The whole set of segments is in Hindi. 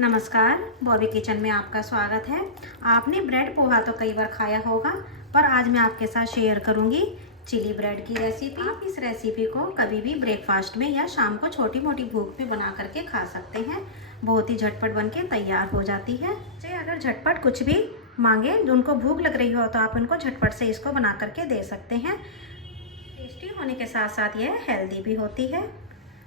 नमस्कार, बॉबी किचन में आपका स्वागत है। आपने ब्रेड पोहा तो कई बार खाया होगा, पर आज मैं आपके साथ शेयर करूंगी चिली ब्रेड की रेसिपी। आप इस रेसिपी को कभी भी ब्रेकफास्ट में या शाम को छोटी मोटी भूख में बना करके खा सकते हैं। बहुत ही झटपट बन के तैयार हो जाती है। चाहे अगर झटपट कुछ भी मांगे, उनको भूख लग रही हो तो आप उनको झटपट से इसको बना करके दे सकते हैं। टेस्टी होने के साथ साथ यह हेल्दी भी होती है।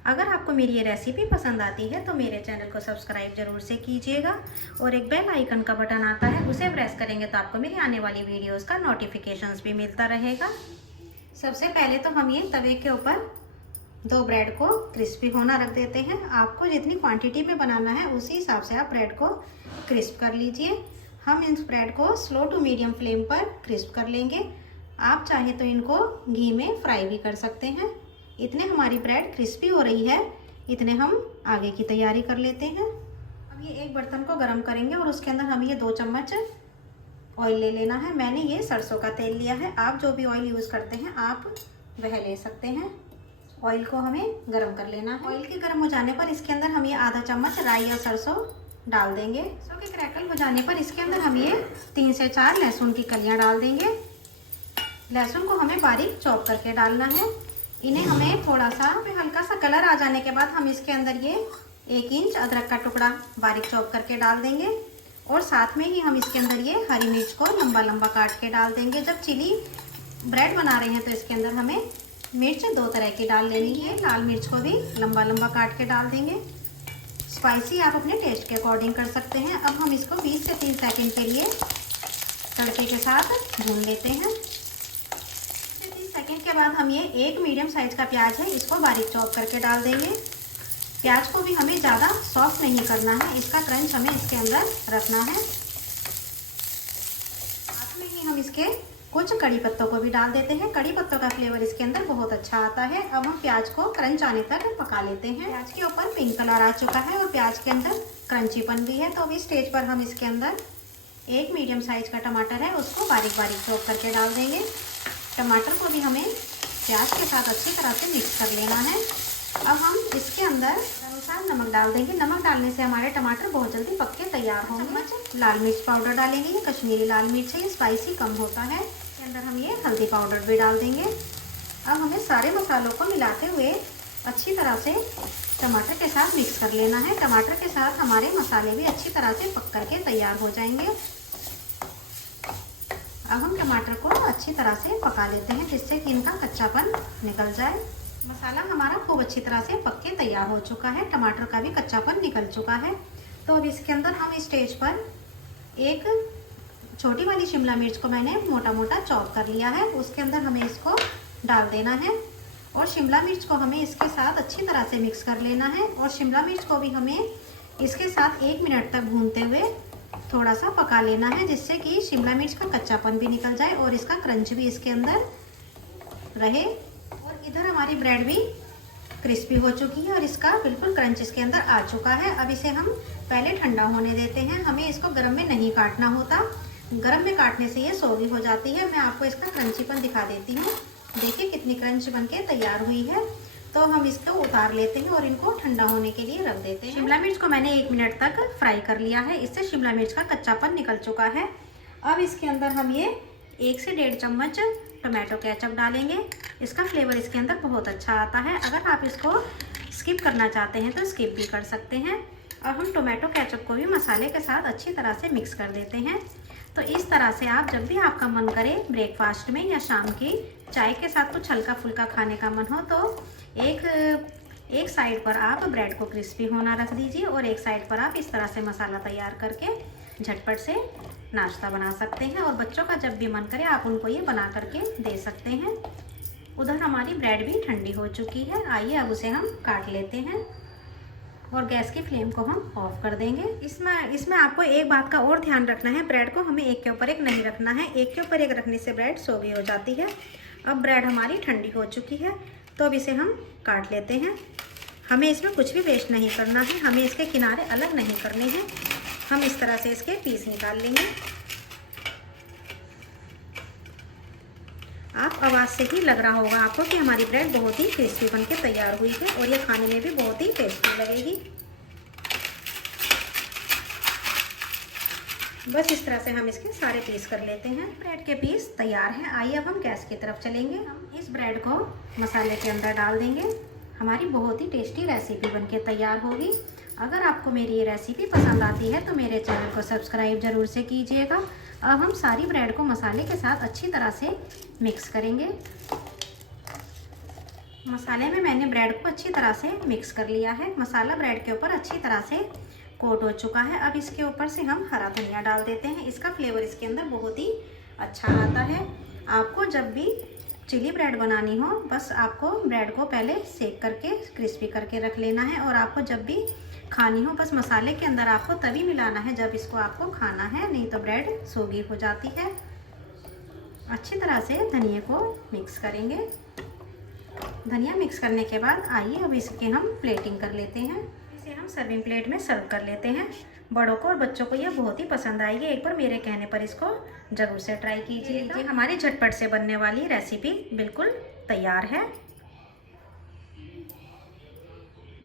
अगर आपको मेरी ये रेसिपी पसंद आती है तो मेरे चैनल को सब्सक्राइब जरूर से कीजिएगा और एक बेल आइकन का बटन आता है, उसे प्रेस करेंगे तो आपको मेरी आने वाली वीडियोस का नोटिफिकेशंस भी मिलता रहेगा। सबसे पहले तो हम ये तवे के ऊपर 2 ब्रेड को क्रिस्पी होना रख देते हैं। आपको जितनी क्वांटिटी में बनाना है उसी हिसाब से आप ब्रेड को क्रिस्प कर लीजिए। हम इस ब्रेड को स्लो टू मीडियम फ्लेम पर क्रिस्प कर लेंगे। आप चाहे तो इनको घी में फ्राई भी कर सकते हैं। इतने हमारी ब्रेड क्रिस्पी हो रही है, इतने हम आगे की तैयारी कर लेते हैं। अब ये एक बर्तन को गर्म करेंगे और उसके अंदर हमें ये 2 चम्मच ऑयल ले लेना है। मैंने ये सरसों का तेल लिया है, आप जो भी ऑयल यूज़ करते हैं आप वह ले सकते हैं। ऑयल को हमें गर्म कर लेना है। ऑयल के गर्म हो जाने पर इसके अंदर हम ये आधा चम्मच राई और सरसों डाल देंगे। सरसों के क्रैकल हो जाने पर इसके अंदर हम ये 3 से 4 लहसुन की कलियाँ डाल देंगे। लहसुन को हमें बारीक चॉप करके डालना है। इन्हें हमें थोड़ा सा हल्का सा कलर आ जाने के बाद हम इसके अंदर ये 1 इंच अदरक का टुकड़ा बारीक चॉप करके डाल देंगे और साथ में ही हम इसके अंदर ये हरी मिर्च को लंबा लंबा काट के डाल देंगे। जब चिली ब्रेड बना रहे हैं तो इसके अंदर हमें मिर्च 2 तरह की डाल लेनी है। लाल मिर्च को भी लंबा लंबा काट के डाल देंगे। स्पाइसी आप अपने टेस्ट के अकॉर्डिंग कर सकते हैं। अब हम इसको 20 से 30 सेकेंड के लिए तड़के के साथ भून लेते हैं। सेकंड के बाद हम ये 1 मीडियम साइज का प्याज है, इसको बारीक चॉप करके डाल देंगे। प्याज को भी हमें ज़्यादा सॉफ्ट नहीं करना है, इसका क्रंच हमें इसके अंदर रखना है। साथ में ही हम इसके कुछ कड़ी पत्तों को भी डाल देते हैं। कड़ी पत्तों का फ्लेवर इसके अंदर बहुत अच्छा आता है। अब हम प्याज को क्रंच आने तक पका लेते हैं। प्याज के ऊपर पिंक कलर आ चुका है और प्याज के अंदर क्रंचीपन भी है। तो अभी स्टेज पर हम इसके अंदर 1 मीडियम साइज का टमाटर है, उसको बारीक बारीक चॉप करके डाल देंगे। टमाटर को भी हमें प्याज के साथ अच्छी तरह से मिक्स कर लेना है। अब हम इसके अंदर अनुसार नमक डाल देंगे। नमक डालने से हमारे टमाटर बहुत जल्दी पक के तैयार होंगे। चम्मच लाल मिर्च पाउडर डालेंगे, ये कश्मीरी लाल मिर्च है, ये स्पाइसी कम होता है। इसके अंदर हम ये हल्दी पाउडर भी डाल देंगे। अब हमें सारे मसालों को मिलाते हुए अच्छी तरह से टमाटर के साथ मिक्स कर लेना है। टमाटर के साथ हमारे मसाले भी अच्छी तरह से पक करके तैयार हो जाएंगे। अब हम टमाटर को अच्छी तरह से पका लेते हैं, जिससे कि इनका कच्चापन निकल जाए। मसाला हमारा खूब अच्छी तरह से पक के तैयार हो चुका है, टमाटर का भी कच्चापन निकल चुका है। तो अब इसके अंदर हम स्टेज पर एक छोटी वाली शिमला मिर्च को मैंने मोटा मोटा चॉप कर लिया है, उसके अंदर हमें इसको डाल देना है और शिमला मिर्च को हमें इसके साथ अच्छी तरह से मिक्स कर लेना है। और शिमला मिर्च को भी हमें इसके साथ 1 मिनट तक भूनते हुए थोड़ा सा पका लेना है, जिससे कि शिमला मिर्च का कच्चापन भी निकल जाए और इसका क्रंच भी इसके अंदर रहे। और इधर हमारी ब्रेड भी क्रिस्पी हो चुकी है और इसका बिल्कुल क्रंच इसके अंदर आ चुका है। अब इसे हम पहले ठंडा होने देते हैं। हमें इसको गर्म में नहीं काटना होता, गर्म में काटने से ये सौगी हो जाती है। मैं आपको इसका क्रंचीपन दिखा देती हूँ। देखिए कितनी क्रंच बन के तैयार हुई है। तो हम इसको उतार लेते हैं और इनको ठंडा होने के लिए रख देते हैं। शिमला मिर्च को मैंने 1 मिनट तक फ्राई कर लिया है, इससे शिमला मिर्च का कच्चापन निकल चुका है। अब इसके अंदर हम ये 1 से 1.5 चम्मच टोमेटो केचप डालेंगे। इसका फ्लेवर इसके अंदर बहुत अच्छा आता है। अगर आप इसको स्किप करना चाहते हैं तो स्किप भी कर सकते हैं। अब हम टोमेटो केचप को भी मसाले के साथ अच्छी तरह से मिक्स कर देते हैं। तो इस तरह से आप जब भी आपका मन करे ब्रेकफास्ट में या शाम की चाय के साथ कुछ हल्का फुल्का खाने का मन हो, तो एक साइड पर आप ब्रेड को क्रिस्पी होना रख दीजिए और एक साइड पर आप इस तरह से मसाला तैयार करके झटपट से नाश्ता बना सकते हैं। और बच्चों का जब भी मन करे आप उनको ये बना करके दे सकते हैं। उधर हमारी ब्रेड भी ठंडी हो चुकी है। आइए अब उसे हम काट लेते हैं और गैस की फ्लेम को हम ऑफ कर देंगे। इसमें आपको एक बात का और ध्यान रखना है, ब्रेड को हमें एक के ऊपर एक नहीं रखना है। एक के ऊपर एक रखने से ब्रेड सौगी हो जाती है। अब ब्रेड हमारी ठंडी हो चुकी है, तो अब इसे हम काट लेते हैं। हमें इसमें कुछ भी वेस्ट नहीं करना है, हमें इसके किनारे अलग नहीं करने हैं। हम इस तरह से इसके पीस निकाल लेंगे। आप आवाज़ से ही लग रहा होगा आपको कि हमारी ब्रेड बहुत ही क्रिस्पी बन के तैयार हुई है और ये खाने में भी बहुत ही टेस्टी लगेगी। बस इस तरह से हम इसके सारे पीस कर लेते हैं। ब्रेड के पीस तैयार हैं। आइए अब हम गैस की तरफ चलेंगे। हम इस ब्रेड को मसाले के अंदर डाल देंगे। हमारी बहुत ही टेस्टी रेसिपी बनके तैयार होगी। अगर आपको मेरी ये रेसिपी पसंद आती है तो मेरे चैनल को सब्सक्राइब ज़रूर से कीजिएगा। अब हम सारी ब्रेड को मसाले के साथ अच्छी तरह से मिक्स करेंगे। मसाले में मैंने ब्रेड को अच्छी तरह से मिक्स कर लिया है। मसाला ब्रेड के ऊपर अच्छी तरह से कोट हो चुका है। अब इसके ऊपर से हम हरा धनिया डाल देते हैं। इसका फ्लेवर इसके अंदर बहुत ही अच्छा आता है। आपको जब भी चिली ब्रेड बनानी हो, बस आपको ब्रेड को पहले सेक करके क्रिस्पी करके रख लेना है और आपको जब भी खानी हो बस मसाले के अंदर आपको तभी मिलाना है जब इसको आपको खाना है, नहीं तो ब्रेड सोगी हो जाती है। अच्छी तरह से धनिया को मिक्स करेंगे। धनिया मिक्स करने के बाद आइए अब इसके हम प्लेटिंग कर लेते हैं। इसे हम सर्विंग प्लेट में सर्व कर लेते हैं। बड़ों को और बच्चों को ये बहुत ही पसंद आएगी। एक बार मेरे कहने पर इसको ज़रूर से ट्राई कीजिए। हमारी झटपट से बनने वाली रेसिपी बिल्कुल तैयार है।